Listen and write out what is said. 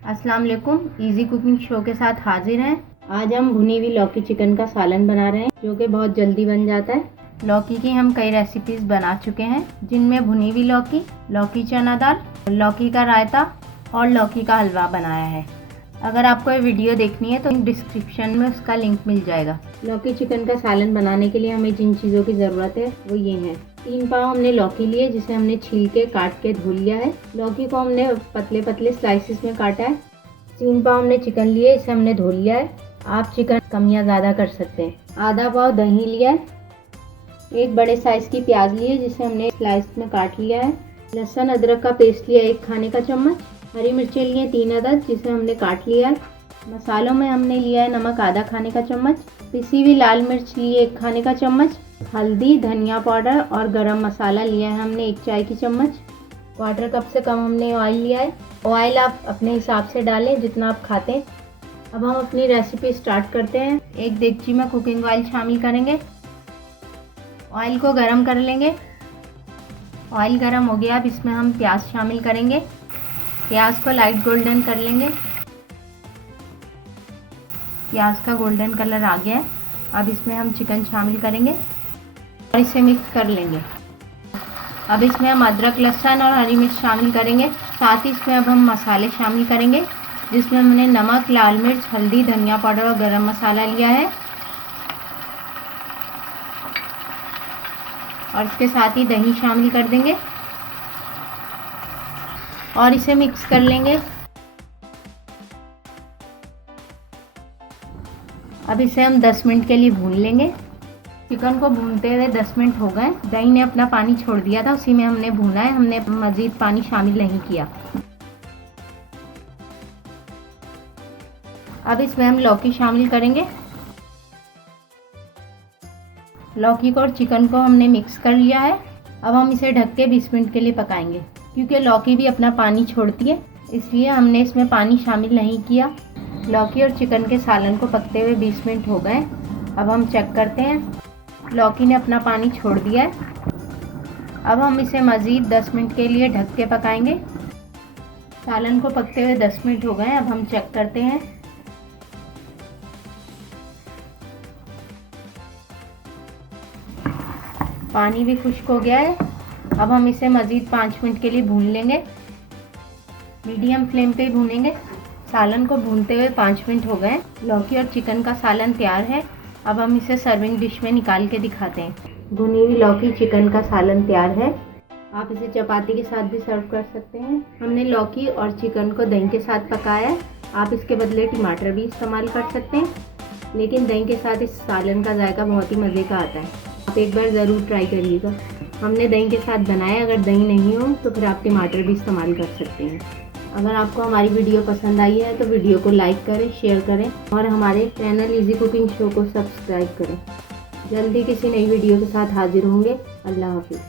अस्सलाम वालेकुम। Easy cooking show के साथ हाजिर हैं। आज हम भुनी हुई लौकी चिकन का सालन बना रहे हैं, जो कि बहुत जल्दी बन जाता है। लौकी की हम कई रेसिपीज बना चुके हैं, जिनमें भुनी हुई लौकी, लौकी चना दाल, लौकी का रायता और लौकी का हलवा बनाया है। अगर आपको ये वीडियो देखनी है तो डिस्क्रिप्शन में उसका लिंक मिल जाएगा। लौकी चिकन का सालन बनाने के लिए हमें जिन चीज़ों की ज़रूरत है वो ये हैं। 3 पाव हमने लौकी लिए, जिसे हमने छील के काट के धुल लिया है। लौकी को हमने पतले पतले स्लाइसिस में काटा है। 3 पाव हमने चिकन लिए, इसे हमने धुल लिया है। आप चिकन कम या ज़्यादा कर सकते हैं। आधा पाव दही लिया है। एक बड़े साइज़ की प्याज ली है, जिसे हमने स्लाइस में काट लिया है। लहसुन अदरक का पेस्ट लिया 1 खाने का चम्मच। हरी मिर्चें लिए 3 अदद, जिसे हमने काट लिया है। मसालों में हमने लिया है नमक आधा खाने का चम्मच, पिसी हुई लाल मिर्च ली 1 खाने का चम्मच, हल्दी, धनिया पाउडर और गरम मसाला लिया है हमने 1 चाय की चम्मच। 1/4 कप से कम हमने ऑयल लिया है। ऑयल आप अपने हिसाब से डालें जितना आप खाते हैं। अब हम अपनी रेसिपी स्टार्ट करते हैं। एक देगची में कुकिंग ऑयल शामिल करेंगे। ऑयल को गरम कर लेंगे। ऑयल गरम हो गया, अब इसमें हम प्याज शामिल करेंगे। प्याज को लाइट गोल्डन कर लेंगे। प्याज का गोल्डन कलर आ गया है। अब इसमें हम चिकन शामिल करेंगे और इसे मिक्स कर लेंगे। अब इसमें हम अदरक, लहसुन और हरी मिर्च शामिल करेंगे। साथ ही इसमें अब हम मसाले शामिल करेंगे, जिसमें हमने नमक, लाल मिर्च, हल्दी, धनिया पाउडर और गरम मसाला लिया है और इसके साथ ही दही शामिल कर देंगे और इसे मिक्स कर लेंगे। अब इसे हम 10 मिनट के लिए भून लेंगे। चिकन को भूनते हुए 10 मिनट हो गए। दही ने अपना पानी छोड़ दिया था, उसी में हमने भूना है। हमने मज़ीद पानी शामिल नहीं किया। अब इसमें हम लौकी शामिल करेंगे। लौकी को और चिकन को हमने मिक्स कर लिया है। अब हम इसे ढक के 20 मिनट के लिए पकाएंगे। क्योंकि लौकी भी अपना पानी छोड़ती है, इसलिए हमने इसमें पानी शामिल नहीं किया। लौकी और चिकन के सालन को पकते हुए 20 मिनट हो गए। अब हम चेक करते हैं। लौकी ने अपना पानी छोड़ दिया है। अब हम इसे मज़ीद 10 मिनट के लिए ढक के पकाएंगे। सालन को पकते हुए 10 मिनट हो गए। अब हम चेक करते हैं। पानी भी खुश्क हो गया है। अब हम इसे मज़ीद 5 मिनट के लिए भून लेंगे। मीडियम फ्लेम पे भूनेंगे। सालन को भूनते हुए 5 मिनट हो गए। लौकी और चिकन का सालन तैयार है। अब हम इसे सर्विंग डिश में निकाल के दिखाते हैं। भुनी हुई लौकी चिकन का सालन तैयार है। आप इसे चपाती के साथ भी सर्व कर सकते हैं। हमने लौकी और चिकन को दही के साथ पकाया है। आप इसके बदले टमाटर भी इस्तेमाल कर सकते हैं, लेकिन दही के साथ इस सालन का जायका बहुत ही मज़े का आता है। आप एक बार ज़रूर ट्राई करिएगा। हमने दही के साथ बनाया। अगर दही नहीं हो तो फिर आप टमाटर भी इस्तेमाल कर सकते हैं। अगर आपको हमारी वीडियो पसंद आई है तो वीडियो को लाइक करें, शेयर करें और हमारे चैनल इजी कुकिंग शो को सब्सक्राइब करें। जल्दी किसी नई वीडियो के साथ हाजिर होंगे। अल्लाह हाफिज़।